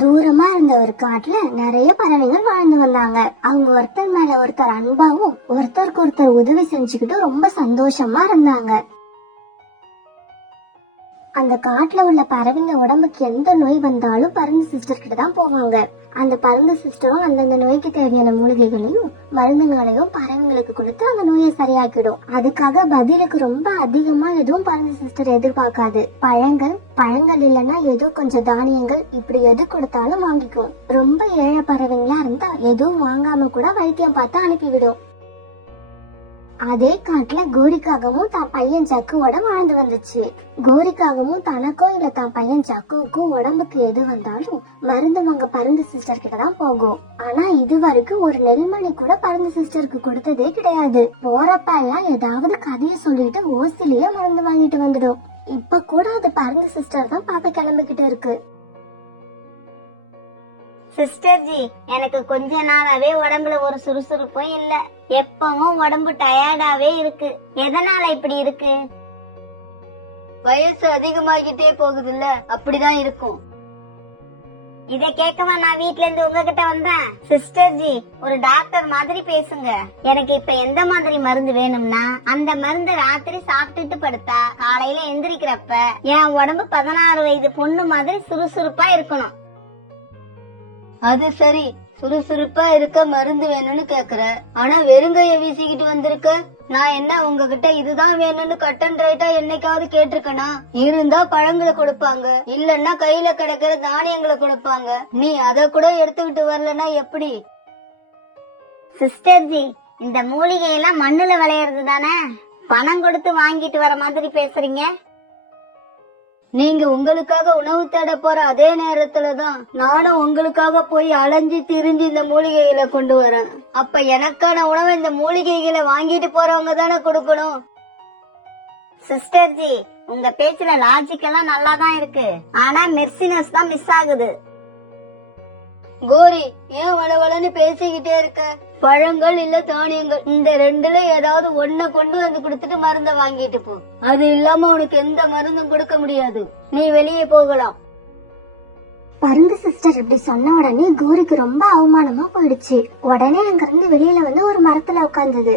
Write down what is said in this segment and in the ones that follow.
தூரமா இருந்த ஒரு காட்டுல நிறைய பறவைகள் வாழ்ந்து வந்தாங்க. அவங்க ஒருத்தர் மேல ஒருத்தர் அன்பாவும் ஒருத்தருக்கு ஒருத்தர் உதவி செஞ்சுக்கிட்டு ரொம்ப சந்தோஷமா இருந்தாங்க. அந்த காட்டுல உள்ள பறவைங்க உடம்புக்கு எந்த நோய் வந்தாலும் பருந்து சிஸ்டர் கிட்ட தான் போவாங்க. அந்த பருந்து சிஸ்டரும் அந்தந்த நோய்க்கு தேவையான மூலிகைகளையும் மருந்துகளையும் பறவைங்களுக்கு கொடுத்து அந்த நோயை சரியாக்கிடும். அதுக்காக பதிலுக்கு ரொம்ப அதிகமா எதுவும் பருந்து சிஸ்டர் எதிர்பார்க்காது. பழங்கள் இல்லைன்னா ஏதோ கொஞ்சம் தானியங்கள் இப்படி எது கொடுத்தாலும் வாங்கிக்கும். ரொம்ப ஏழை பறவைங்களா இருந்தா எதுவும் வாங்காம கூட வைத்தியம் பார்த்து அனுப்பிவிடும். அதே காட்டுல கோரிக்காகவும் தான் பையன் ஜக்குவோட வாழ்ந்து வந்துச்சு. கோரிக்காகவும் தனக்கும் இல்ல தான் பையன் ஜக்குவுக்கும் உடம்புக்கு எது வந்தாலும் மருந்து வாங்க பருந்து சிஸ்டர் கிட்ட தான் போகும். ஆனா இது வரைக்கும் ஒரு நெல்மணி கூட பருந்து சிஸ்டருக்கு கொடுத்ததே கிடையாது. போறப்ப எல்லாம் ஏதாவது கதைய சொல்லிட்டு ஓசிலேயே மருந்து வாங்கிட்டு வந்துடும். இப்ப கூட அது பருந்து சிஸ்டர் தான் பார்க்க கிளம்பிக்கிட்டு இருக்கு. சிஸ்டர் ஜி, எனக்கு கொஞ்ச நாளாவே உடம்புல ஒரு சுறுசுறுப்பும் இல்ல. எப்பவும் உடம்பு டயர்டாவே இருக்கு. எதனால இப்படி இருக்கு? வயசு அதிகமாகிட்டே போகுதுல்ல, அப்படிதான் இருக்கும். இத கேட்கவா நான் வீட்ல இருந்து உங்ககிட்ட வந்தேன். சிஸ்டர் ஜி, ஒரு டாக்டர் மாதிரி பேசுங்க. எனக்கு இப்ப எந்த மாதிரி மருந்து வேணும்னா அந்த மருந்து ராத்திரி சாப்பிட்டுட்டு படுத்தா காலையில எந்திரிக்கிறப்ப என் உடம்பு 16 வயது பொண்ணு மாதிரி சுறுசுறுப்பா இருக்கணும். அது சரி, சுறுசுறுப்பா இருக்க மருந்து வேணும்னு கேக்குற. ஆனா வெறுங்கைய வீசிக்கிட்டு வந்திருக்க. நான் என்ன உங்ககிட்ட இதுதான் வேணும்னு கட் அண்ட் ரைட்டா என்னைக்காவது கேட்டிருக்கனா? இருந்தா பழங்களை கொடுப்பாங்க, இல்லன்னா கையில கிடைக்கிற தானியங்களை கொடுப்பாங்க. நீ அத கூட எடுத்துக்கிட்டு வரலன்னா எப்படி? சிஸ்டர் ஜி, இந்த மூலிகை எல்லாம் மண்ணுல விளையறது தானே? பணம் கொடுத்து வாங்கிட்டு வர மாதிரி பேசுறீங்க. நீங்க உங்களுக்காக உணவு தேட போற அதே நேரத்துலதான் நானும் உங்களுக்காக போய் அலைஞ்சு திரிஞ்சு இந்த மூலிகைகளை கொண்டு வரேன். அப்ப எனக்கான உணவை இந்த மூலிகைகளை வாங்கிட்டு போறவங்க தானே கொடுக்கணும். சிஸ்டர் ஜி, உங்க பேச்சுல லாஜிக் எல்லாம் நல்லா தான் இருக்கு. ஆனா மெர்சினஸ் தான் மிஸ் ஆகுது. கோரி, ஏன் வளவளன்னு பேசிக்கிட்டே இருக்க? பழங்கள் இல்ல தானியங்கள், இந்த ரெண்டுல ஏதாவது ஒன்ன கொண்டு வந்து கொடுத்துட்டு மருந்த வாங்கிட்டு போ. அது இல்லாம உனக்கு எந்த மருந்தும் கொடுக்க முடியாது. நீ வெளியே போகலாம். பருந்து சிஸ்டர் இப்படி சொன்ன உடனே கோரிக்கு ரொம்ப அவமானமா போயிடுச்சு. உடனே அங்க இருந்து வெளியில வந்து ஒரு மரத்துல உட்கார்ந்தது.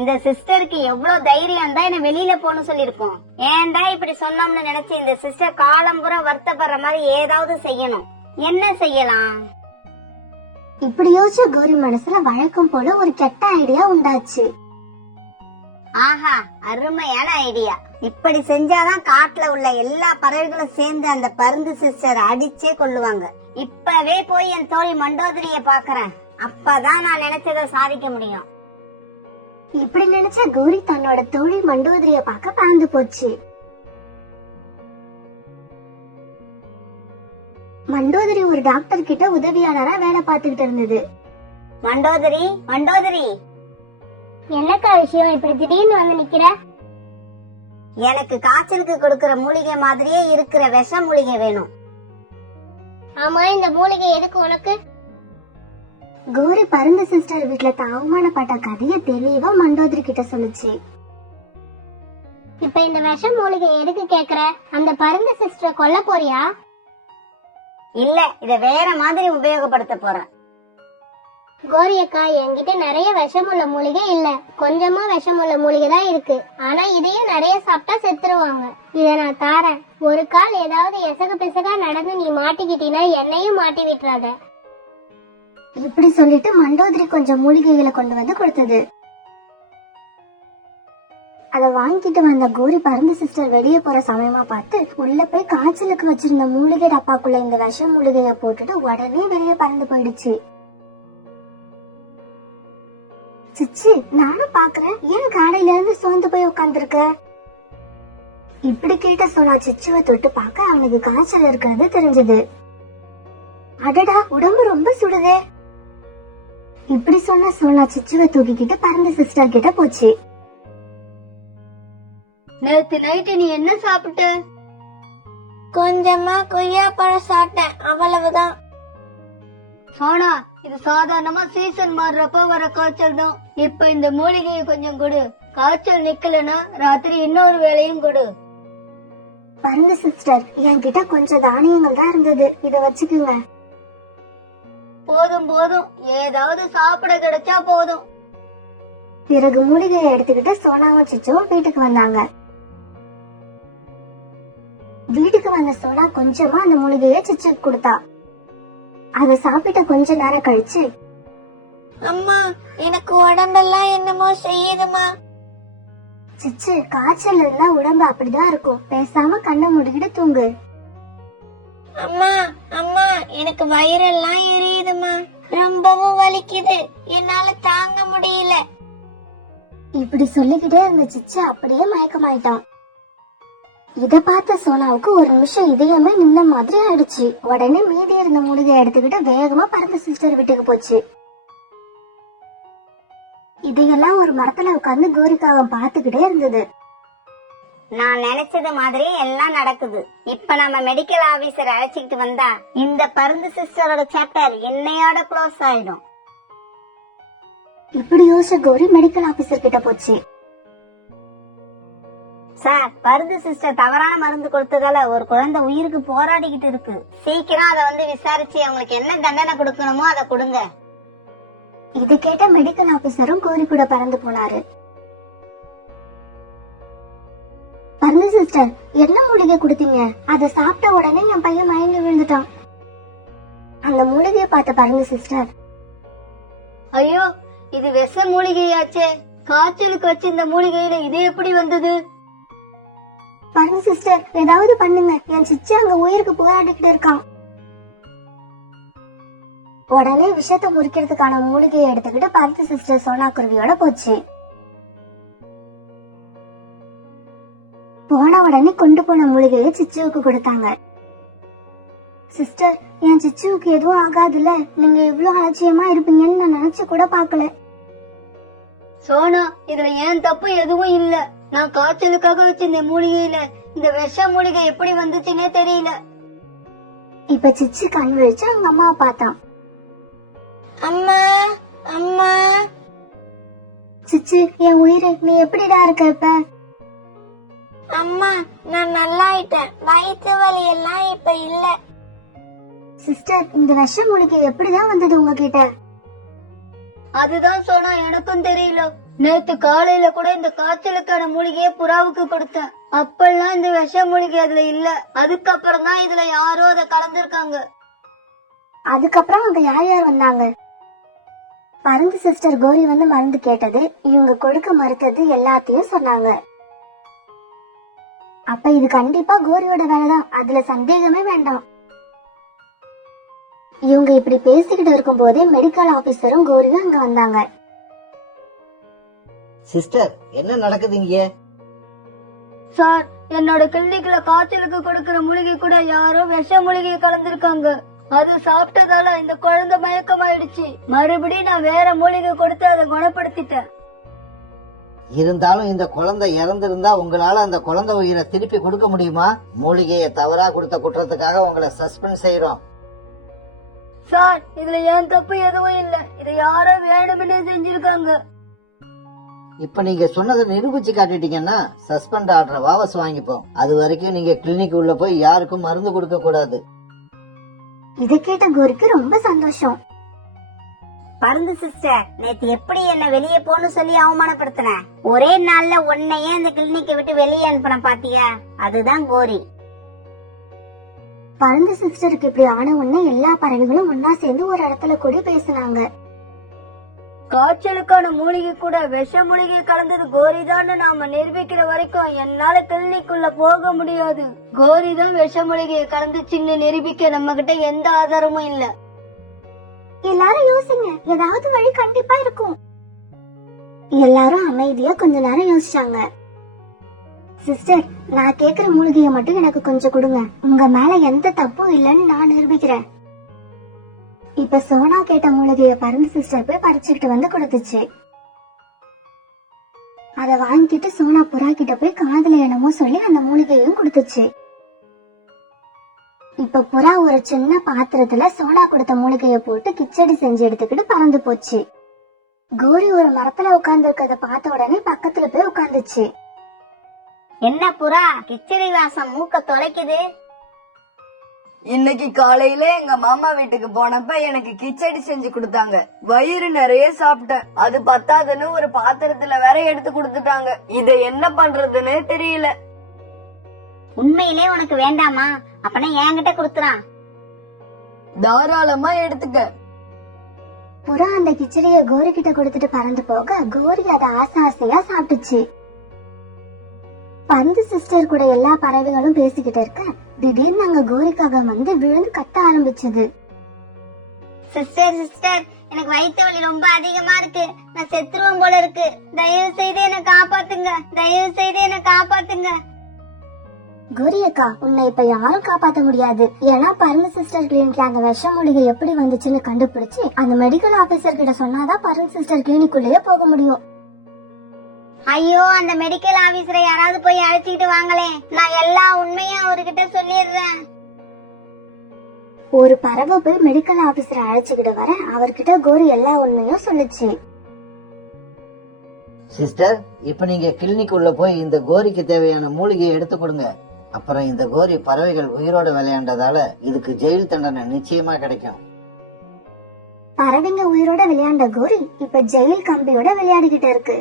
இந்த சிஸ்டருக்கு எவ்வளவு தைரியம் தான் என்ன வெளியில போன்னு சொல்லிருக்கோம். ஏன்டா இப்படி சொன்னோம்னு நினைச்சு இந்த சிஸ்டர் காலம் பூரா வருத்தப்படுற மாதிரி ஏதாவது செய்யணும். என்ன செய்யலாம்? இப்படி யோசிச்ச கோரி மனசுல வழக்கம் போல ஒரு கெட்ட ஐடியா உண்டாச்சு. ஆஹா, அருமையான ஐடியா. இப்படி செஞ்சாதான் காட்டுல உள்ள எல்லா பறவைகளும் சேர்ந்து அந்த பருந்து சிஸ்டர் அடிச்சே கொள்ளுவாங்க. இப்பவே போய் என் தோழி மண்டோதரிய பாக்குறேன். அப்பதான் நான் நினைச்சதை சாதிக்க முடியும். இப்படி நினைச்ச கோரி தன்னோட தோழி மண்டோதரிய பார்க்க பாந்து போச்சு. மண்டோதரி ஒரு டாக்டர் கிட்ட உதவியாளரா வேலை பார்த்துக்கிட்டு இருந்தது. மண்டோதரி, என்னக்கா விஷயம் இப்படி திடீர்னு வந்து நிக்கிற? எனக்கு காய்ச்சலுக்கு கொடுக்கற மூலிகை மாதிரியே இருக்கிற விஷ மூலிகை வேணும். ஆமா, இந்த மூலிகை எதுக்கு உனக்கு? கோரி பருந்து சிஸ்டர் வீட்டுல அவமானப்பட்ட கதைய தெளிவா மண்டோதரி கிட்ட சொல்லுச்சு. இப்ப இந்த விஷ மூலிகை எதுக்கு கேக்குற? அந்த பருந்து சிஸ்டரை கொல்ல போறியா? இல்ல, இத வேற மாதிரி உபயோகப்படுத்த போறேன். கோரியக்கா, என்கிட்ட நிறைய விஷமுள்ள மூலிகை இல்ல, கொஞ்சமா விஷமுள்ள மூலிகை தான் இருக்கு. ஆனா இதையும் நிறைய சாப்பிட்டா செத்துருவாங்க. இத நான் தாரேன். ஒரு கால் ஏதாவது எசகு பிசகா நடந்து நீ மாட்டிக்கிட்டீனா என்னையும் மாட்டி விட்டுறாத. இப்படி சொல்லிட்டு மண்டோதரி கொஞ்சம் மூலிகைகளை கொண்டு வந்து கொடுத்தது. அத வாங்கிட்டு வந்த கோரி பருந்து சிஸ்டர் வெளியே போற சமயமா பார்த்து உள்ள போய் காய்ச்சலுக்கு வச்சிருந்த மூலிகை டப்பாக்குள்ள இந்த விஷ மூலிகைய போட்டுட்டு உடனே வெளியே பறந்து போயிடுச்சு. சிச்சி, நானும் பாக்குறேன், ஏன் காலையில இருந்து சோர்ந்து போய் உட்கார்ந்துருக்க? இப்படி கேட்ட சோனா சிச்சுவை தொட்டு பார்க்க அவனுக்கு காய்ச்சல் இருக்கிறது தெரிஞ்சது. அடடா, உடம்பு ரொம்ப சுடுதே. இப்படி சொன்ன சோனா சிச்சுவை தூக்கிக்கிட்டு பருந்து சிஸ்டர் கிட்ட போச்சு. நேத்து நைட்டு நீ என்ன சாப்பிட்ட? கொஞ்சமா கொய்யா பழம் சாப்பிட்டேன், அவ்வளவுதான். சோனா, இது சாதாரணமா சீசன் மாறுறப்ப வர காய்ச்சல் தான். இப்ப இந்த மூலிகையை கொஞ்சம் கொடு. காய்ச்சல் நிக்கலன்னா ராத்திரி இன்னொரு வேலையும் கொடு. பருந்து சிஸ்டர், என்கிட்ட கொஞ்சம் தானியங்கள் தான் இருந்தது, இத வச்சுக்குங்க. போதும் போதும், ஏதாவது சாப்பிட கிடைச்சா போதும். பிறகு மூலிகையை எடுத்துக்கிட்டு சோனாவும் சிச்சுவும் வீட்டுக்கு வந்தாங்க. வீட்டுக்கு வந்த சோனா கொஞ்சமா அந்த மூலிகையை சிச்சுக்கு கொடுத்தா. அத சாப்பிட்ட கொஞ்ச நேரம் கழிச்சு, அம்மா எனக்கு உடம்பெல்லாம் என்னமோ செய்யுதுமா. சிச்சு, காய்ச்சல் இருந்தா உடம்பு அப்படிதான் இருக்கும், பேசாம கண்ணை மூடிக்கிட்டு தூங்கு. அம்மா அம்மா எனக்கு வயிறெல்லாம் எரியுதுமா, ரொம்பவும் வலிக்குது, என்னால தாங்க முடியல. இப்படி சொல்லிக்கிட்டே இருந்த சிச்சு அப்படியே மயக்கமாயிட்டான். இத பார்த்த சோனாவுக்கு ஒரு நிமிஷம் இதயமே நின்ன மாதிரி ஆயிடுச்சு. உடனே மீதி இருந்த மூலிகையை எடுத்துக்கிட்டு வேகமா பறந்து சிஸ்டர் வீட்டுக்கு போச்சு. இதையெல்லாம் ஒரு மரத்துல உட்கார்ந்து கோரிக்காவன் பாத்துக்கிட்டே இருந்தது. நான் நினைச்சது மாதிரி எல்லாம் நடக்குது. இப்ப நம்ம மெடிக்கல் ஆபீசர் அழைச்சிக்கிட்டு வந்தா இந்த பருந்து சிஸ்டரோட சாப்டர் என்னையோட க்ளோஸ் ஆயிடும். இப்படி யோசிச்ச கோரி மெடிக்கல் ஆபீசர் கிட்ட போச்சு. சார், பருந்து சிஸ்டர் தவறான மருந்து கொடுத்ததால ஒரு குழந்தை உயிருக்கு போராடிக்கிட்டு இருக்கு. சீக்கிரம் அதை வந்து விசாரிச்சு அவங்களுக்கு என்ன தண்டனை கொடுக்கணுமோ அதை கொடுங்க. இது கேட்ட மெடிக்கல் ஆபீசரும் கோரி கூட பறந்து போனாரு. பருந்து சிஸ்டர், என்ன மூலிகை கொடுத்தீங்க? அதை சாப்பிட்ட உடனே என் பையன் மயங்கி விழுந்துட்டான். அந்த மூலிகையை பார்த்த பருந்து சிஸ்டர், ஐயோ, இது விஷ மூலிகையாச்சே. காய்ச்சலுக்கு வச்சு இந்த மூலிகையில இது எப்படி வந்தது? பருந்து சிஸ்டர், ஏதாவது பண்ணுங்க, என் சிச்சு அங்க உயிருக்கு போராடிக்கிட்டு இருக்கான். உடனே விஷத்தை முறிக்கிறதுக்கான மூலிகையை எடுத்துக்கிட்டு பருந்து சிஸ்டர் சோனா குருவியோட போச்சு. போன உடனே கொண்டு போன மூலிகையை சிச்சுவுக்கு கொடுத்தாங்க. சிஸ்டர், என் சிச்சுவுக்கு எதுவும் ஆகாதுல்ல, நீங்க இவ்வளவு அலட்சியமா இருப்பீங்கன்னு நான் நினைச்சு கூட பாக்கல. சோனா, இதுல ஏன் தப்பு எதுவும் இல்ல. நான் காய்ச்சலுக்காக வச்சிருந்த மூலிகையில இந்த விஷ மூலிகை எப்படி வந்துச்சுன்னே தெரியல. இப்ப சிச்சு கண் விழிச்சு அவங்க அம்மாவை பார்த்தான். அம்மா அம்மா. சிச்சு, என் உயிரை, நீ எப்படிடா இருக்க இப்ப? அம்மா, நான் நல்லாயிட்டேன், வயிற்று வலி எல்லாம் இப்ப இல்ல. சிஸ்டர், இந்த விஷ மூலிகை எப்படிதான் வந்தது உங்ககிட்ட? அதுதான் சோனா, எனக்கும் தெரியல. நேத்து காலையில கூட இந்த காய்ச்சலுக்கான மூலிகையை புறாவுக்கு கொடுத்தேன். அப்பெல்லாம் இந்த விஷ மூலிகை அதுல இல்ல. அதுக்கப்புறம் தான் இதுல யாரோ அதை கலந்துருக்காங்க. அதுக்கப்புறம் அங்க யார் யார் வந்தாங்க? பருந்து சிஸ்டர் கோரி வந்து மருந்து கேட்டது, இவங்க கொடுக்க மறுத்தது எல்லாத்தையும் சொன்னாங்க. அப்ப இது கண்டிப்பா கோரியோட வேலைதான், அதுல சந்தேகமே வேண்டாம். இவங்க இப்படி பேசிக்கிட்டு இருக்கும் போதே மெடிக்கல் ஆபீசரும் கோரியும் அங்க வந்தாங்க. சிஸ்டர், என்ன நடக்குது இங்க? சார், என்னோட கிளினிக்ல காய்ச்சலுக்கு கொடுக்கிற மூலிகை கூட யாரோ விஷ மூலிகையை கலந்துருக்காங்க. அது சாப்பிட்டதால இந்த குழந்தை மயக்கமாயிடுச்சு. மறுபடியும் நான் வேற மூலிகை கொடுத்து அதை குணப்படுத்திட்டேன். இருந்தாலும் இந்த குழந்தை இறந்திருந்தா உங்களால அந்த குழந்தை உயிரை திருப்பி கொடுக்க முடியுமா? மூலிகையை தவறா கொடுத்த குற்றத்துக்காக உங்களை சஸ்பெண்ட் செய்யறோம். சார், இதுல ஏன் தப்பு எதுவும் இல்ல. இதை யாரோ வேணும்னே செஞ்சிருக்காங்க. இப்ப நீங்க சொன்னதை நிரூபிச்சு காட்டிட்டீங்கன்னா சஸ்பெண்ட் ஆர்டரை வாபஸ் வாங்கிப்போம். அது வரைக்கும் நீங்க கிளினிக் உள்ள போய் யாருக்கும் மருந்து கொடுக்க கூடாது. இதை கேட்ட கோரிக்கு ரொம்ப சந்தோஷம். பருந்து சிஸ்டர், நேத்து எப்படி என்ன வெளியே போன்னு சொல்லி அவமானப்படுத்தின, ஒரே நாள்ல உன்னையே அந்த கிளினிக்கை விட்டு வெளியே அனுப்பின பாத்தியா? அதுதான் கோரி. பருந்து சிஸ்டருக்கு இப்படி ஆன உடனே எல்லா பறவைகளும் ஒன்னா சேர்ந்து ஒரு இடத்துல கூடி பேசினாங்க. காய்ச்சலுக்கான மூலிகை கூட விஷ மூலிகை கலந்தது கோரிதான்னு நாம நிரூபிக்கிற வரைக்கும் என்னால கிளினிக்குள்ள போக முடியாது. கோரிதான் விஷ மூலிகையை கலந்துச்சுன்னு நிரூபிக்க நம்ம கிட்ட எந்த ஆதாரமும் இல்ல. எல்லாரும் யோசிங்க, ஏதாவது வழி கண்டிப்பா இருக்கும். எல்லாரும் அமைதியா கொஞ்ச நேரம் யோசிச்சாங்க. சிஸ்டர், நான் கேக்குற மூலிகையை மட்டும் எனக்கு கொஞ்சம் கொடுங்க, உங்க மேல எந்த தப்பும் இல்லைன்னு நான் நிரூபிக்கிறேன். இப்ப சோனா கேட்ட மூலிகைய பருந்து சிஸ்டர் போய் பறிச்சுக்கிட்டு வந்து கொடுத்துச்சு. அத வாங்கிட்டு சோனா புறா கிட்ட போய் காதுல என்னமோ சொல்லி அந்த மூலிகையும் கொடுத்துச்சு. இப்ப புறா ஒரு சின்ன பாத்திரத்துல சோனா கொடுத்த மூலிகைய போட்டு கிச்சடி செஞ்சு எடுத்துக்கிட்டு பறந்து போச்சு. கோரி ஒரு மரத்துல உட்கார்ந்து இருக்கிறத பார்த்த உடனே பக்கத்துல போய் உட்கார்ந்துச்சு. என்ன புறா, கிச்சடி வாசம் மூக்க தொலைக்குது. இன்னைக்கு காலையில எங்க மாமா வீட்டுக்கு போனப்ப எனக்கு கிச்சடி செஞ்சு கொடுத்தாங்க. வயிறு நிறைய சாப்பிட்டேன். அது பத்தாதுன்னு ஒரு பாத்திரத்துல வேற எடுத்து கொடுத்துட்டாங்க. இத என்ன பண்றதுன்னு தெரியல. உண்மையிலே உனக்கு வேண்டாமா? அப்பனா என்கிட்ட கொடுத்துறான். தாராளமா எடுத்துக்க. புறா அந்த கிச்சடிய கோரி கிட்ட கொடுத்துட்டு பறந்து போக கோரி அதை ஆசையா சாப்பிட்டுச்சு. பருந்து சிஸ்டர் கூட எல்லா பறவைகளும் பேசிக்கிட்டு இருக்க திடீர்னு அங்க கோரிக்காக வந்து விழுந்து கத்த ஆரம்பிச்சது. சிஸ்டர் சிஸ்டர், எனக்கு வயிற்று வலி ரொம்ப அதிகமா இருக்கு. நான் செத்துருவேன் போல இருக்கு. தயவு செய்து என்ன காப்பாத்துங்க, தயவு செய்து என்ன காப்பாத்துங்க. கோரியக்கா, உன்னை இப்ப யாரும் காப்பாத்த முடியாது. ஏன்னா பருந்து சிஸ்டர் கிளினிக்ல அந்த விஷ மூலிகை எப்படி வந்துச்சுன்னு கண்டுபிடிச்சு அந்த மெடிக்கல் ஆபீசர் கிட்ட சொன்னாதான் பருந்து சிஸ்டர் கிளினிக்குள்ளேயே போக முடியும். ஐயோ, அந்த மெடிக்கல் ஆபீசரை யாராவது போய் அழைச்சிட்டு வாங்களே. நான் எல்லா உண்மையும் அவர்கிட்ட சொல்லிடுறேன். ஒரு பறவை போய் மெடிக்கல் ஆபீசரை அழைச்சுக்கிட்டு வர அவர்கிட்ட கோரி எல்லா உண்மையும் சொல்லுச்சு. சிஸ்டர், இப்ப நீங்க கிளினிக் உள்ள போய் இந்த கோரிக்கு தேவையான மூலிகையை எடுத்து கொடுங்க. அப்புறம் இந்த கோரி பறவைகள் உயிரோட விளையாண்டதால இதுக்கு ஜெயில் தண்டனை நிச்சயமா கிடைக்கும். பறவைங்க உயிரோட விளையாண்ட கோரி இப்ப ஜெயில் கம்பியோட விளையாடிக்கிட்டு இருக்கு.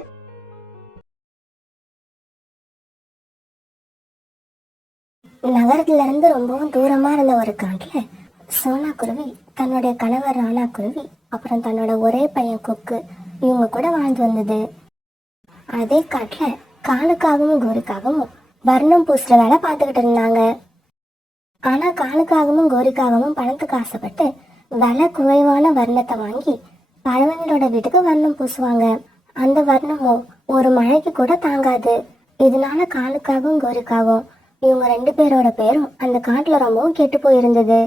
நகரத்துல இருந்து ரொம்பவும் தூரமா இருந்த ஒரு காட்டுல சோனா குருவி தன்னுடைய கணவர் ராணா குருவி அப்புறம் தன்னோட ஒரே பையன் கொக்கு இவங்க கூட வாழ்ந்து வந்தது. அதே காட்டுல காலுக்காகவும் கோரிக்காகவும் வர்ணம் பூசுற வேலை பார்த்துக்கிட்டு இருந்தாங்க. ஆனா காலுக்காகவும் கோரிக்காகவும் பணத்துக்கு ஆசைப்பட்டு விலை குறைவான வர்ணத்தை வாங்கி பறவைங்களோட வீட்டுக்கு வர்ணம் பூசுவாங்க. அந்த வர்ணமோ ஒரு மழைக்கு கூட தாங்காது. இதனால காலுக்காகவும் கோரிக்காகவும் இவங்க 2 பேரோட பேரும் அந்த காட்டுல ரொம்பவும் கெட்டு போயிருந்தது.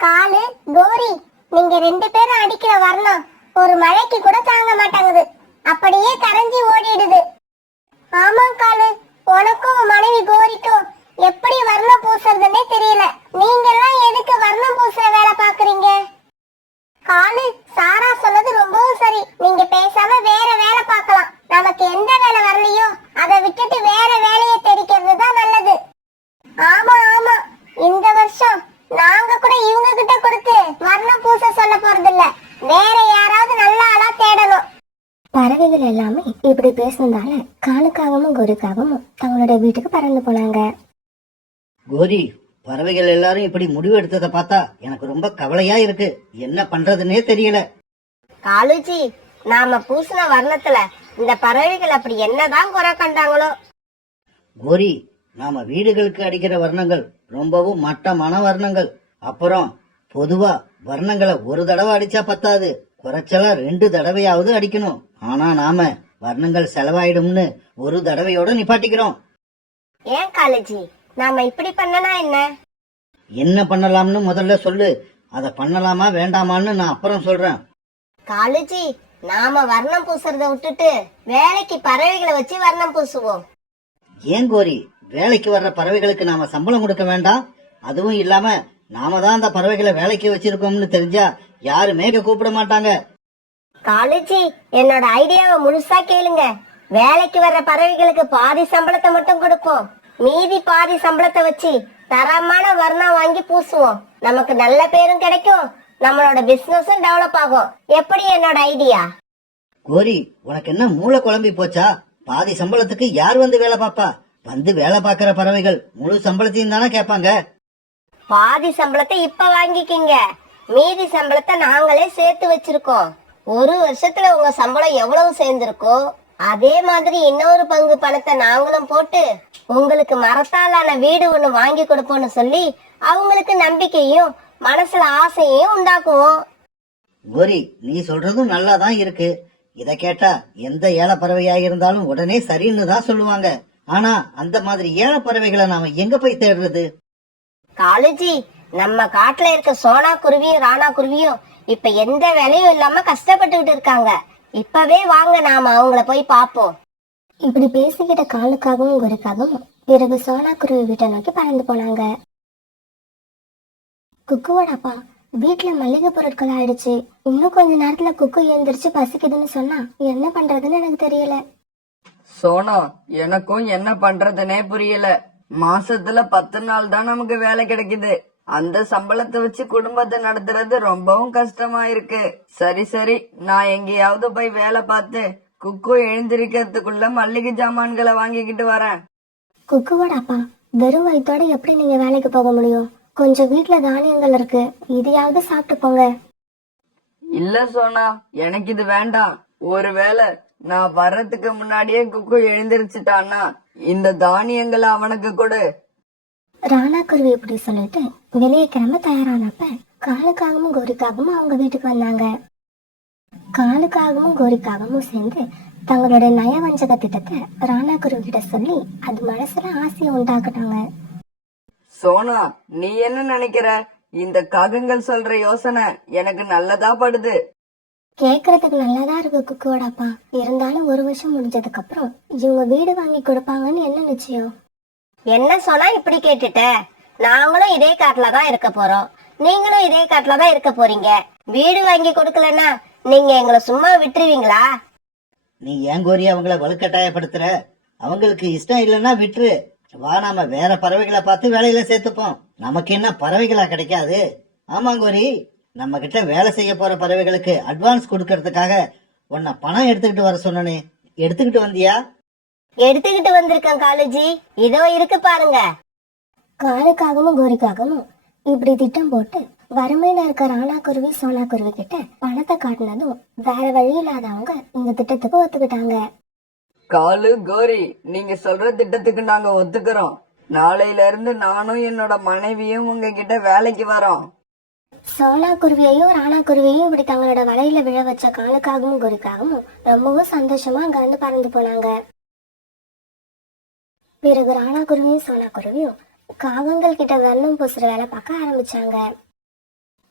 காலு, கோரி, நீங்க 2 பேரும் அடிக்கிற வர்ணம் ஒரு மழைக்கு கூட தாங்க மாட்டாங்குது. அப்படியே கரைஞ்சி ஓடிடுது. ஆமா காலு, உனக்கும் மனைவி கோரிக்கும் எப்படி வர்ணம் பூசுறதுன்னே தெரியல. நீங்க எல்லாம் எதுக்கு வர்ணம் பூசுற வேலை பாக்குறீங்க? காலு, சாரா சொன்னது ரொம்பவும் சரி. நீங்க பேசாம வேற வேலை பார்க்கலாம். நமக்கு எந்த வேலை வரலையோ அதை விட்டுட்டு வேற வேலையை தெரிக்கிறது தான் நல்லது. ஆமா ஆமா, இந்த வருஷம் நாங்க கூட இவங்க கிட்ட கொடுத்து வர்ணம் பூச சொல்ல போறது இல்ல. வேற யாராவது நல்ல ஆளா தேடணும். பறவைகள் எல்லாமே இப்படி பேசுனதால காலுக்காகவும் கோரிக்காகவும் தங்களோட வீட்டுக்கு பறந்து போனாங்க. கோரி, பறவைகள் எல்லாரும் இப்படி முடிவு எடுத்ததை பார்த்தா எனக்கு ரொம்ப கவலையா இருக்கு. என்ன பண்றதுன்னே தெரியல. காலுஜி, நாம பூசின வர்ணத்துல இந்த பறவைகள் அப்படி என்னதான் குறை கண்டாங்களோ. கோரி, நாம வீடுகளுக்கு அடிக்கிற வர்ணங்கள் ரொம்பவும் மட்டமான வர்ணங்கள். அப்புறம் பொதுவா வர்ணங்களை ஒரு தடவை அடிச்சா பத்தாது, குறைச்சலா 2 தடவையாவது அடிக்கணும். ஆனா நாம வர்ணங்கள் செலவாயிடும்னு ஒரு தடவையோட நிப்பாட்டிக்கிறோம். ஏன் காலுஜி, நாம இப்படி பண்ணனா என்ன பண்ணலாம்னு முதல்ல சொல்லு. அத பண்ணலாமா வேண்டாமான்னு நான் அப்புறம் சொல்றேன். காலுஜி, நாம வர்ணம் பூசுறத விட்டுட்டு வேலைக்கு பறவைகளை வச்சு வர்ணம் பூசுவோம். ஏன் கோரி, வேலைக்கு வர்ற பறவைகளுக்கு நாம சம்பளம் கொடுக்க வேண்டாம்? அதுவும் இல்லாம நாம தான் அந்த பறவைகளை வேலைக்கு வச்சிருக்கோம்னு தெரிஞ்சா யாருமே கூப்பிட மாட்டாங்க. காலுஜி, என்னோட ஐடியாவை முழுசா கேளுங்க. வேலைக்கு வர்ற பறவைகளுக்கு பாதி சம்பளத்தை மட்டும் கொடுப்போம். மீதி பாதி சம்பளத்தை வச்சு தரமான வர்ணம் வாங்கி பூசுவோம். நமக்கு நல்ல பேரும் கிடைக்கும், நம்மளோட பிசினஸும் டெவலப் ஆகும். எப்படி என்னோட ஐடியா? கோரி, உனக்கு என்ன மூளை குழம்பி போச்சா? பாதி சம்பளத்துக்கு யார் வந்து வேலை பாப்பா? வந்து வேலை பாக்குற பறவைகள் முழு சம்பளத்தையும் தானே கேட்பாங்க. பாதி சம்பளத்தை இப்ப வாங்கிக்கிங்க, மீதி சம்பளத்தை நாங்களே சேர்த்து வச்சிருக்கோம். ஒரு வருஷத்துல உங்க சம்பளம் எவ்வளவு சேர்ந்திருக்கோ அதே மாதிரி இன்னொரு பங்கு பணத்தை நாங்களும் போட்டு உங்களுக்கு மரத்தாலான வீடு ஒண்ணு வாங்கி கொடுப்போம்னு சொல்லி அவங்களுக்கு நம்பிக்கையும் மனசுல ஆசையையும் உண்டாக்குவோம். கோரி, நீ சொல்றதும் நல்லாதான் இருக்கு. இத கேட்டா எந்த ஏழை பறவையா இருந்தாலும் உடனே சரின்னு தான் சொல்லுவாங்க. ஆனா அந்த மாதிரி ஏழை பறவைகளை நாம எங்க போய் தேடுறது? காலுஜி, நம்ம காட்டுல இருக்க சோனா குருவியும் ராணா குருவியும் இப்ப எந்த வேலையும் இல்லாம கஷ்டப்பட்டுக்கிட்டு இருக்காங்க. இப்பவே வாங்க நாம அவங்கள போய் பாப்போம். இப்படி பேசிக்கிட்ட காலுக்காகவும் கோரிக்காகவும் பிறகு சோனா குருவி வீட்டை நோக்கி பறந்து போனாங்க. குக்குவோட அப்பா, வீட்டுல மளிகை பொருட்கள் ஆயிடுச்சு. இன்னும் கொஞ்ச நேரத்துல குக்கு எழுந்திரிச்சு பசிக்குதுன்னு சொன்னா என்ன பண்றதுன்னு எனக்கு தெரியல. சோனா, எனக்கும் என்ன பண்றதுனே புரியல. மாசத்துல 10 நாள் தான் நமக்கு வேலை கிடைக்குது. அந்த சம்பளத்தை வச்சு குடும்பத்தை நடத்துறது ரொம்பவும் கஷ்டமா இருக்கு. சரி சரி, நான் எங்கேயாவது போய் வேலை பார்த்து குக்கு எழுந்திருக்கிறதுக்குள்ள மல்லிகை ஜாமான்களை வாங்கிக்கிட்டு வரேன். குக்குவோட அப்பா, வெறும் வயிற்றோட எப்படி நீங்க வேலைக்கு போக முடியும்? கொஞ்சம் வீட்டுல தானியங்கள் இருக்கு, இதையாவது சாப்பிட்டு போங்க. இல்ல சோனா, எனக்கு இது வேண்டாம். ஒருவேளை நான் வர்றதுக்கு முன்னாடியே குக்கு எழுந்திருச்சுட்டான்னா இந்த தானியங்களை அவனுக்கு கொடு. ராணா குருவி இப்படி சொல்லிட்டு வெளியே கிளம்ப தயாரானப்ப காலுக்காகவும் கோரிக்காகவும் அவங்க வீட்டுக்கு வந்தாங்க. காலுக்காகவும் கோரிக்காகவும் சேர்ந்து தங்களோட நயவஞ்சக திட்டத்தை ராணா குருவி கிட்ட சொல்லி அது மனசுல ஆசையை உண்டாக்குனாங்க. சோனா, நீ என்ன நினைக்கிற? இந்த காகங்கள் சொல்ற யோசனை எனக்கு நல்லதா படுது. கேக்குறதுக்கு நல்லாதான் இருக்கு குக்குவோட அப்பா. இருந்தாலும் 1 வருஷம் முடிஞ்சதுக்கு அப்புறம் இவங்க வீடு வாங்கி கொடுப்பாங்கன்னு என்ன நிச்சயம்? என்ன சொன்னா இப்படி கேட்டுட்ட? நாங்களும் இதே காட்டுல தான் இருக்க போறோம், நீங்களும் இதே காட்டுல தான் இருக்க போறீங்க. வீடு வாங்கி கொடுக்கலன்னா நீங்க எங்களை சும்மா விட்டுருவீங்களா? நீ ஏன் கோரி அவங்கள வலுக்கட்டாயப்படுத்துற? அவங்களுக்கு இஷ்டம் இல்லைன்னா விட்டுரு. வா, நாம வேற பறவைகளை பார்த்து வேலையில சேர்த்துப்போம். நமக்கு என்ன பறவைகளா கிடைக்காது? ஆமா கோரி, நம்ம கிட்ட வேலை செய்ய போற பறவைகளுக்கு அட்வான்ஸ் கொடுக்கறதுக்காக உன்னை பணம் எடுத்துக்கிட்டு வர சொன்னனே, எடுத்துக்கிட்டு வந்தியா? எடுத்துக்கிட்டு வந்திருக்கேன் காலேஜி, இதோ இருக்கு பாருங்க. காலுக்காகவும் கோரிக்காகவும் இப்படி திட்டம் போட்டு வறுமையில இருக்க ராணா குருவி சோனா குருவி கிட்ட பணத்தை காட்டினதும் வேற வழி இல்லாதவங்க இந்த திட்டத்துக்கு ஒத்துக்கிட்டாங்க. காலு, கோரி, நீங்க சொல்ற திட்டத்துக்கு நாங்க ஒத்துக்கிறோம். நாளையில இருந்து நானும் என்னோட மனைவியும் உங்ககிட்ட வேலைக்கு வரோம். சோனா குருவியையும் ராணா குருவியையும் இப்படி தங்களோட வலையில விழ வச்ச காலுக்காகவும் கோரிக்காகவும் ரொம்பவும் சந்தோஷமா அங்க இருந்து பறந்து போனாங்க. பிறகு ராணா குருவியும் சோனா குருவியும் காகங்கள் கிட்ட வர்ணம் பூசுற வேலை பார்க்க ஆரம்பிச்சாங்க.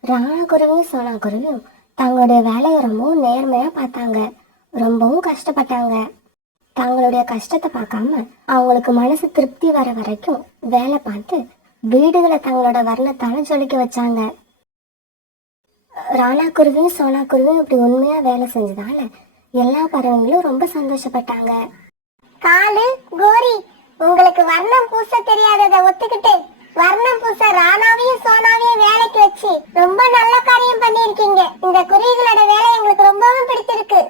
ராணா குருவியும் சோனா குருவியும் தங்களுடைய வேலையை ரொம்பவும் நேர்மையா பார்த்தாங்க. ரொம்பவும் கஷ்டப்பட்டாங்க. தங்களுடைய கஷ்டத்தை பார்க்காம அவங்களுக்கு மனசு திருப்தி வர வரைக்கும் வேலை பார்த்து வீடுகளை தங்களோட வர்ணத்தால ஜொலிக்க வச்சாங்க. ராணா குருவியும் சோனா குருவியும் இப்படி உண்மையா வேலை செஞ்சதால எல்லா பறவைங்களும் ரொம்ப சந்தோஷப்பட்டாங்க. காலு, கோரி, உங்களுக்கு வர்ணம் பூச தெரியாததை ஒத்துக்கிட்டு வர்ணம் பூச ராணாவையும் சோனாவையும் வேலைக்கு வச்சு ரொம்ப நல்ல காரியம் பண்ணிருக்கீங்க. இந்த குருவிகளோட வேலை எங்களுக்கு ரொம்பவும் பிடிச்சிருக்கு.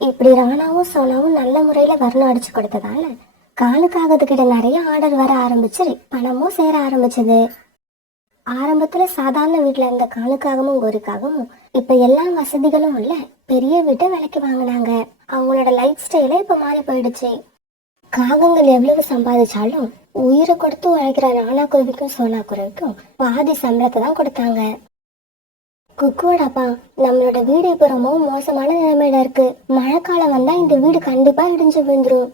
இப்படி ராணாவும் சோனாவும் நல்ல முறையில வர்ணம் அடிச்சு கொடுத்ததால காலுக்காகத்துக்கிட்ட நிறைய ஆர்டர் வர ஆரம்பிச்சு பணமும் சேர ஆரம்பிச்சது. ஆரம்பத்துல சாதாரண வீட்டுல இருந்த காலுக்காகவும் கோரிக்காகவும் இப்ப எல்லா வசதிகளும் உள்ள பெரிய வீட்டை விலைக்கு வாங்கினாங்க. அவங்களோட லைஃப் ஸ்டைலே இப்ப மாறி போயிடுச்சு. காகங்கள் எவ்வளவு சம்பாதிச்சாலும் உயிரை கொடுத்து உழைக்கிற ராணா குருவிக்கும் சோனா குருவிக்கும் பாதி சம்பளத்தை தான் கொடுத்தாங்க. குக்குவோட அப்பா, நம்மளோட வீடு இப்ப ரொம்பவும் மோசமான நிலைமையில இருக்கு. மழைக்காலம் வந்தா இந்த வீடு கண்டிப்பா இடிஞ்சு விழுந்துரும்.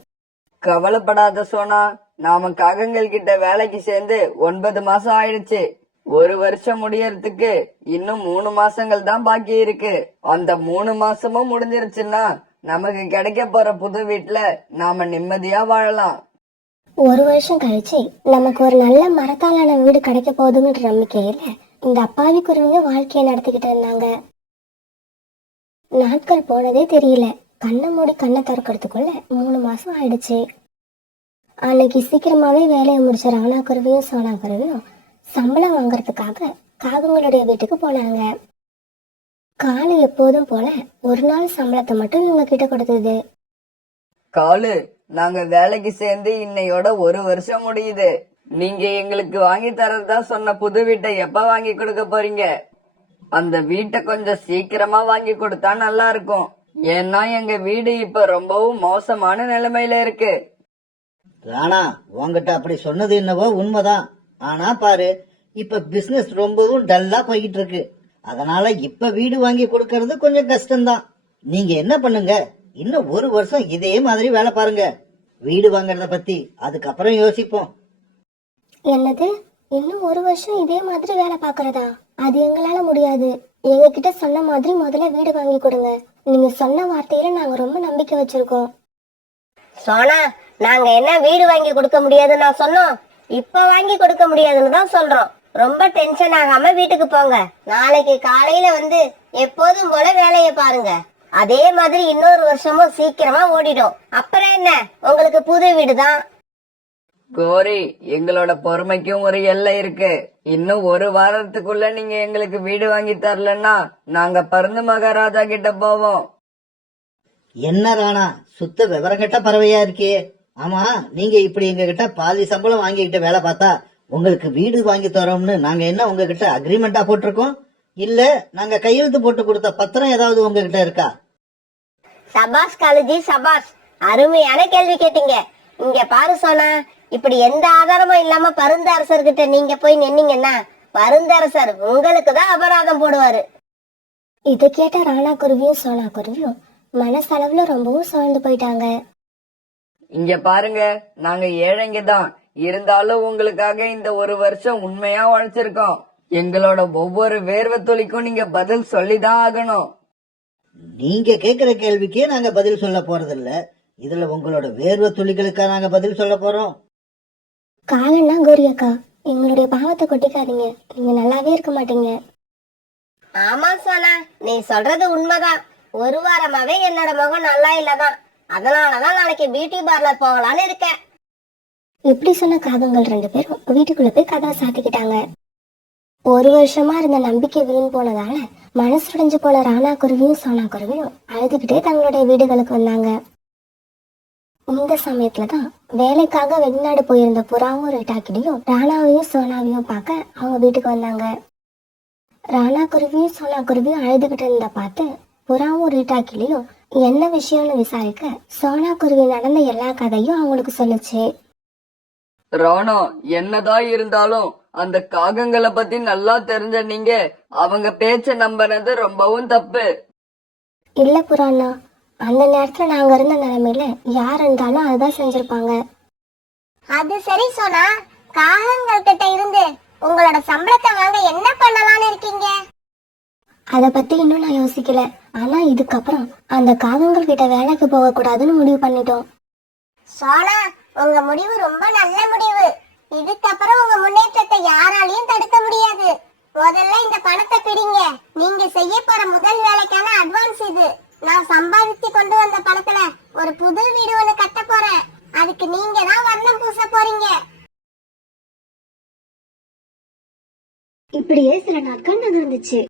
கவலைப்படாத சோனா, நாம காகங்கள் கிட்ட வேலைக்கு சேர்ந்து 9 மாசம் ஆயிடுச்சு. 1 வருஷம் முடியறதுக்கு இன்னும் 3 மாசங்கள் தான் பாக்கி இருக்கு. அந்த 3 மாசமும் முடிஞ்சிருச்சுன்னா நமக்கு கிடைக்க போற புது வீட்டுல நாம நிம்மதியா வாழலாம். 1 வருஷம் கழிச்சு நமக்கு ஒரு நல்ல மரத்தாலான வீடு கிடைக்க போகுதுங்கிற நம்பிக்கையில இந்த அப்பாவி குருவிங்க வாழ்க்கையை நடத்திக்கிட்டு இருந்தாங்க. நாட்கள் போனதே தெரியல. கண்ணை மூடி கண்ணை திறக்கிறதுக்குள்ள 3 மாசம் ஆயிடுச்சு. அன்னைக்கு சீக்கிரமாவே வேலையை முடிச்ச ராணா குருவியும் சோனா குருவியும் சம்பளம் வாங்கறதுக்காக காகங்களுடைய வீட்டுக்கு போனாங்க. காலு எப்போதும் போல ஒரு நாள் சம்பளத்தை மட்டும் இவங்க கிட்ட கொடுத்தது. காலு, நாங்க வேலைக்கு சேர்ந்து இன்னையோட 1 வருஷம் முடியுது. நீங்க எங்களுக்கு வாங்கி தரதா சொன்ன புது வீட்டை எப்ப வாங்கி கொடுக்க போறீங்க? அந்த வீட்டை கொஞ்சம் சீக்கிரமா வாங்கி கொடுத்தா நல்லா இருக்கும். ஏன்னா எங்க வீடு இப்ப ரொம்பவும் மோசமான நிலைமையில இருக்கு. ராணா, உன்கிட்ட அப்படி சொன்னது என்னவோ உண்மைதான். ஆனா பாரு, இப்ப பிசினஸ் ரொம்பவும் டல்லா போய்கிட்டு இருக்கு. அதனால இப்ப வீடு வாங்கி கொடுக்கறது கொஞ்சம் கஷ்டம்தான். நீங்க என்ன பண்ணுங்க, இன்னும் 1 வருஷம் இதே மாதிரி வேலை பாருங்க. வீடு வாங்கறத பத்தி அதுக்கப்புறம் யோசிப்போம். என்னது, இன்னும் 1 வருஷம் இதே மாதிரி வேலை பாக்குறதா? அது எங்களால முடியாது. எங்க கிட்ட சொன்ன மாதிரி முதல்ல வீடு வாங்கி கொடுங்க. நீங்க சொன்ன வார்த்தையில நாங்க ரொம்ப நம்பிக்கை வச்சிருக்கோம். சோனா, நாங்க என்ன வீடு வாங்கி கொடுக்க முடியாதுன்னு நான் சொன்னோம்? இப்ப வாங்கி கொடுக்க முடியாதுன்னு தான் சொல்றோம். ரொம்ப டென்ஷன் ஆகாம வீட்டுக்கு போங்க. நாளைக்கு காலையில வந்து எப்போதும் போல வேலையை பாருங்க. அதே மாதிரி இன்னொரு வருஷமும் சீக்கிரமா ஓடிடும். அப்புறம் என்ன, உங்களுக்கு புது வீடு தான். கோரி, எங்களோட பொறுமைக்கும் ஒரு எல்லை இருக்கு. இன்னும் ஒரு வாரத்துக்குள்ள நீங்க எங்களுக்கு வீடு வாங்கி தரலன்னா நாங்க பருந்து மகாராஜா கிட்ட போவோம். என்ன ராணா, சுத்த விவரங்கெட்ட பறவையா இருக்கே. ஆமா, நீங்க இப்படி எங்க கிட்ட பாதி சம்பளம் வாங்கிக்கிட்டு வேலை பார்த்தா உங்களுக்கு வீடு வாங்கி தரோம்னு நாங்க என்ன உங்ககிட்ட அக்ரிமெண்டா போட்டிருக்கோம்? இல்ல நாங்க கையெழுத்து போட்டு கொடுத்த பத்திரம் ஏதாவது உங்ககிட்ட இருக்கா? சபாஷ் காலுஜி, சபாஷ். அருமையான கேள்வி கேட்டீங்க. இங்க பாரு சோனா, இப்படி எந்த ஆதாரமும் இல்லாம பருந்து அரசர்கிட்ட நீங்க போய் நின்னீங்கன்னா பருந்தரசர் உங்களுக்கு தான் அபராதம் போடுவாரு. இதை கேட்ட ராணா குருவியும் சோனா குருவியும் மனசளவுல ரொம்பவும் சோர்ந்து போயிட்டாங்க. இங்க பாருங்க, நாங்க ஏழைங்க தான், இருந்தாலும் உங்களுக்காக இந்த ஒரு வருஷம் உண்மையா உழைச்சிருக்கோம். எங்களோட ஒவ்வொரு வேர்வை துளிக்கும் நீங்க பதில் சொல்லிதான் ஆகணும். நீங்க கேக்குற கேள்விக்கே நாங்க பதில் சொல்ல போறதில்ல. இதுல உங்களோட வேர்வை துளிகளுக்கா நாங்க பதில் சொல்ல போறோம்? காலன்னா கோரி அக்கா, எங்களுடைய பாவத்தை கொட்டிக்காதீங்க. நீங்க நல்லாவே இருக்க மாட்டீங்க. ஆமா சோனா, நீ சொல்றது உண்மைதான். ஒரு வாரமாவே என்னோட முகம் நல்லா இல்லதான். அதனாலதான் நாளைக்கு பியூட்டி பார்லர் போகலான்னு இருக்கேன். இப்படி சொன்ன காகங்கள் 2 பேரும் வீட்டுக்குள்ள போய் கதவை சாத்திக்கிட்டாங்க. ஒரு வருஷமா இருந்த நம்பிக்கை வீண் போனதால மனசுடைஞ்சு போன ராணா குருவியும் சோனா குருவியும் அழுதுகிட்டே தங்களுடைய வீடுகளுக்கு வந்தாங்க. இந்த சமயத்துலதான் வேலைக்காக வெளிநாடு போயிருந்த புறாவும் ரிட்டாக்கிட்டையும் ராணாவையும் சோனாவையும் பார்க்க அவங்க வீட்டுக்கு வந்தாங்க. ராணா குருவியும் சோனா குருவியும் அழுதுகிட்டு இருந்த பார்த்து புறாவும் ரிட்டாக்கிலையும் என்ன விஷயம்னு விசாரிக்க சோனா குருவி நடந்த எல்லா கதையும் அவங்களுக்கு சொல்லுச்சு. ராணா, என்னதான் இருந்தாலும் அந்த காகங்களை பத்தி நல்லா தெரிஞ்ச நீங்க அவங்க பேச்ச நம்புறது ரொம்பவும் தப்பு. இல்ல புறாண்ணா, அந்த நேரத்துல நாங்க இருந்த நிலைமையில யார் இருந்தாலும் அதுதான் செஞ்சிருப்பாங்க. அது சரி சோனா, காகங்கள் கிட்ட இருந்து உங்களோட சம்பளத்தை வாங்க என்ன பண்ணலாம்னு இருக்கீங்க? அத பத்தி இன்னும் நான் யோசிக்கல. ஆனா இதுக்கப்புறம் அந்த காகங்கள் கிட்ட வேலைக்கு போக கூடாதுன்னு முடிவு பண்ணிட்டோம். சோனா, உங்க முடிவு ரொம்ப நல்ல முடிவு. இதுக்கப்புறம் உங்க முன்னேற்றத்தை யாராலையும் தடுக்க முடியாது. முதல்ல இந்த பணத்தை பிடிங்க. நீங்க செய்ய போற முதல் வேலைக்கான அட்வான்ஸ் இது. நான் சம்பாதிச்சு கொண்டு வந்த பணத்துல ஒரு புது வீடு ஒண்ணு கட்ட போறேன். அதுக்கு நீங்க தான் வர்ணம் பூச போறீங்க. இப்படியே சில நாட்கள் நகர்ந்துச்சு.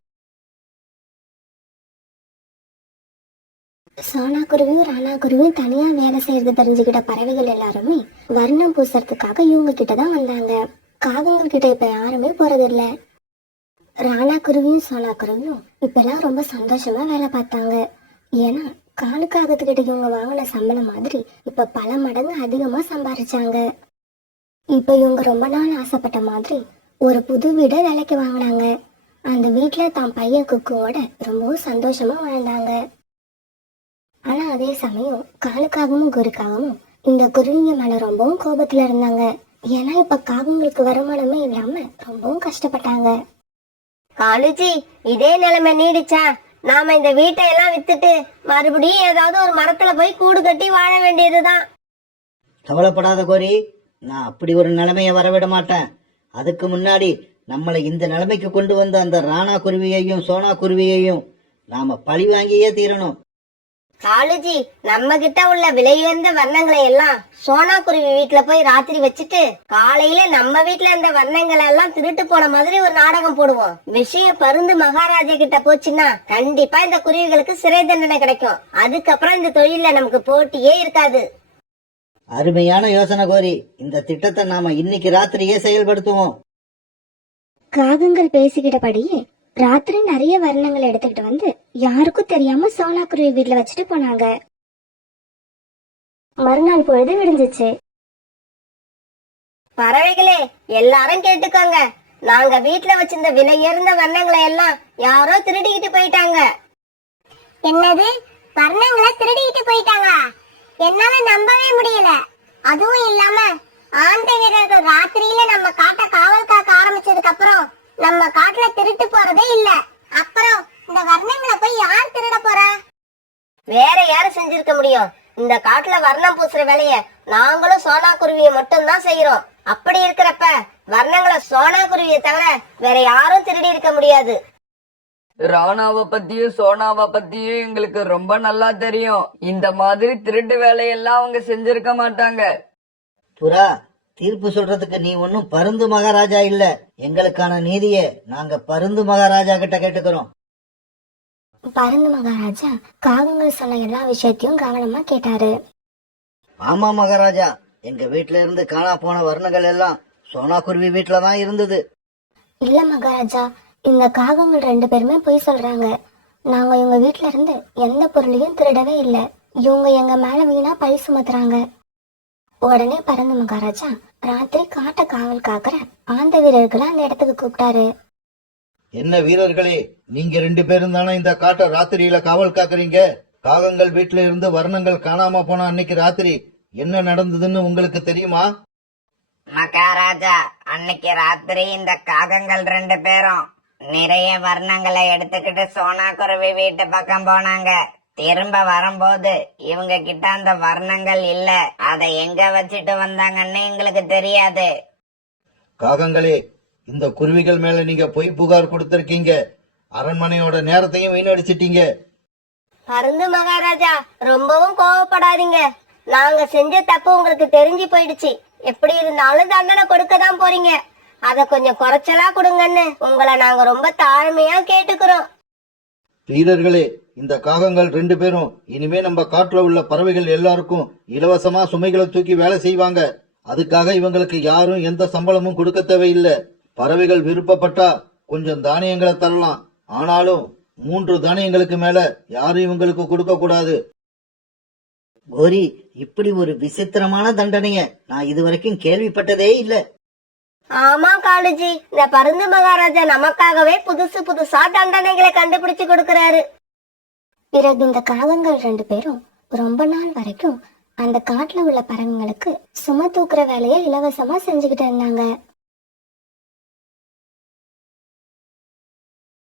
சோனா குருவியும் ராணா குருவியும் தனியா வேலை செய்யறது தெரிஞ்சுக்கிட்ட பறவைகள் எல்லாருமே வர்ணம் பூசறதுக்காக இவங்க கிட்டதான் வந்தாங்க. காகங்கள் கிட்ட இப்ப யாருமே போறதில்ல. ராணா குருவியும் சோனா குருவியும் இப்ப எல்லாம் ரொம்ப சந்தோஷமா வேலை பார்த்தாங்க. ஏன்னா காலுக்காகத்துக்கிட்ட இவங்க வாங்கின சம்பளம் மாதிரி இப்ப பல மடங்கு அதிகமா சம்பாரிச்சாங்க. இப்ப இவங்க ரொம்ப நாள் ஆசைப்பட்ட மாதிரி ஒரு புது வீடை விலைக்கு வாங்கினாங்க. அந்த வீட்டுல தான் பையன் குக்குவோட ரொம்பவும் சந்தோஷமா வாழ்ந்தாங்க. ஆனா அதே சமயம் காலுக்காகவும் குருக்காகவும் இந்த குருவிங்க மேல ரொம்பவும் கோபத்துல இருந்தாங்க. ஏன்னா இப்ப காகங்களுக்கு வருமானமே இல்லாம ரொம்பவும் கஷ்டப்பட்டாங்க. காலுஜி, இதே நிலைமை நீடிச்சா நாம இந்த வீட்டை எல்லாம் வித்துட்டு மறுபடியும் ஏதாவது ஒரு மரத்துல போய் கூடு கட்டி வாழ வேண்டியதுதான். கவலைப்படாத கோரி, நான் அப்படி ஒரு நிலைமையை வரவிட மாட்டேன். அதுக்கு முன்னாடி நம்மளை இந்த நிலைமைக்கு கொண்டு வந்த அந்த ராணா குருவியையும் சோனா குருவியையும் நாம பழி வாங்கியே தீரணும். காலுஜி, நம்ம கிட்ட உள்ள விலையுயர்ந்த வர்ணங்களை எல்லாம் சோனா குருவி வீட்டுல போய் ராத்திரி வச்சுட்டு காலையில நம்ம வீட்டுல இருந்த வர்ணங்களை எல்லாம் திருட்டு போன மாதிரி ஒரு நாடகம் போடுவோம். விஷயம் பருந்து மகாராஜா கிட்ட போச்சுன்னா கண்டிப்பா இந்த குருவிகளுக்கு சிறை தண்டனை கிடைக்கும். அதுக்கப்புறம் இந்த தொழில நமக்கு போட்டியே இருக்காது. அருமையான யோசனை கோரி. இந்த திட்டத்தை நாம இன்னைக்கு ராத்திரியே செயல்படுத்துவோம். காகங்கள் பேசிக்கிட்டபடியே ராத்திரி நிறைய வர்ணங்களை எடுத்துக்கிட்டு வந்து யாருக்கும் தெரியாம சோனா குருவி வீட்டுல வச்சுட்டு போனாங்க. மறுநாள் பொழுது விடிஞ்சிச்சு. பறவைகளே, எல்லாரும் கேட்டுக்கோங்க. நாங்க வீட்டுல வச்சிருந்த விலையுயர்ந்த வர்ணங்களை எல்லாம் யாரோ திருடிக்கிட்டு போயிட்டாங்க. என்னது, வர்ணங்களை திருடிக்கிட்டு போயிட்டாங்களா? என்னால நம்பவே முடியல. அதுவும் இல்லாம ஆந்தை வீரர்கள் ராத்திரியில நம்ம காட்ட காவல் காக்க ஆரம்பிச்சதுக்கு அப்புறம் நம்ம காட்டுல திருட்டு போறதே இல்ல. அப்புறம் இந்த வர்ணங்களை போய் யார் திருட போறா? வேற யாரு செஞ்சிருக்க முடியும்? இந்த காட்டுல வர்ணம் பூசுற வேலைய நாங்களும் சோனா குருவியை மட்டும் தான் செய்யறோம். அப்படி இருக்கிறப்ப வர்ணங்களை சோனா குருவியை தவிர வேற யாரும் திருடி இருக்க முடியாது. ராணாவை பத்தியும் சோனாவை பத்தியும் எங்களுக்கு ரொம்ப நல்லா தெரியும். இந்த மாதிரி திருட்டு வேலையெல்லாம் அவங்க செஞ்சிருக்க மாட்டாங்க. புறா, தீர்ப்பு சொல்றதுக்கு நீ ஒன்னும் பருந்து மகாராஜா இல்ல. எங்களுக்கான நீதியை நாங்க பருந்து மகாராஜா கிட்ட கேட்டுக்கிறோம். பருந்து மகாராஜா காகங்கள் சொன்ன எல்லா விஷயத்தையும் கவனமா கேட்டாரு. ஆமா மகாராஜா, எங்க வீட்ல இருந்து காணா போன வர்ணங்கள் எல்லாம் சோனா குருவி வீட்ல தான் இருந்தது. இல்ல மகாராஜா, இந்த காகங்கள் 2 பேருமே பொய் சொல்றாங்க. நாங்க இவங்க வீட்ல இருந்து எந்த பொருளையும் திருடவே இல்ல. இவங்க எங்க மேல வீணா பழி சுமத்துறாங்க. உடனே பறந்து மகாராஜா ராத்திரி காட்ட காவல் காக்குற ஆந்த வீரர்களை அந்த இடத்துக்கு கூப்பிட்டாரு. என்ன வீரர்களே, நீங்க 2 பேரும் தானே இந்த காட்டை ராத்திரியில காவல் காக்குறீங்க? காகங்கள் வீட்டுல இருந்து வர்ணங்கள் காணாம போன அன்னைக்கு ராத்திரி என்ன நடந்ததுன்னு உங்களுக்கு தெரியுமா? மகாராஜா, அன்னைக்கு ராத்திரி இந்த காகங்கள் 2 பேரும் நிறைய வர்ணங்களை எடுத்துக்கிட்டு சோனா குருவி வீட்டு பக்கம் போனாங்க. திரும்ப வரும்போது இவங்க கிட்ட அந்த வர்ணங்கள் இல்ல. அதை எங்க வச்சுட்டு வந்தாங்கன்னு எங்களுக்கு தெரியாது. காகங்களே, இந்த குருவிகள் மேல நீங்க பொய் புகார் கொடுத்திருக்கீங்க. அரண்மனையோட நேரத்தையும் வீணடிச்சிட்டீங்க. பருந்து மகாராஜா, ரொம்பவும் கோவப்படாதீங்க. நாங்க செஞ்ச தப்பு உங்களுக்கு தெரிஞ்சு போயிடுச்சு. எப்படி இருந்தாலும் தண்டனை கொடுக்க தான் போறீங்க. அத கொஞ்சம் குறைச்சலா கொடுங்கன்னு உங்களை நாங்க ரொம்ப தாழ்மையா கேட்டுக்கிறோம். வீரர்களே, இந்த காகங்கள் 2 பேரும் இனிமே நம்ம காட்டுல உள்ள பறவைகள் எல்லாருக்கும் இலவசமா சுமைகளை தூக்கி வேலை செய்வாங்க. அதுக்காக இவங்களுக்கு யாரும் எந்த சம்பளமும் கொடுக்க தேவையில்லை. பறவைகள் விருப்பப்பட்டா கொஞ்சம் தானியங்களை தரலாம். ஆனாலும் 3 தானியங்களுக்கு மேல யாரும் இவங்களுக்கு கொடுக்க கூடாது. கோரி, இப்படி ஒரு விசித்திரமான தண்டனைய நான் இதுவரைக்கும் கேள்விப்பட்டதே இல்ல. ஆமா காலுஜி, இந்த பருந்து மகாராஜா நமக்காகவே புதுசு புதுசா தண்டனைகளை கண்டுபிடிச்சு கொடுக்கறாரு. பிறகு இந்த காகங்கள் 2 பேரும் ரொம்ப நாள் வரைக்கும் அந்த காட்டுல உள்ள பறவைங்களுக்கு சும தூக்குற வேலையை இலவசமா செஞ்சுக்கிட்டு இருந்தாங்க.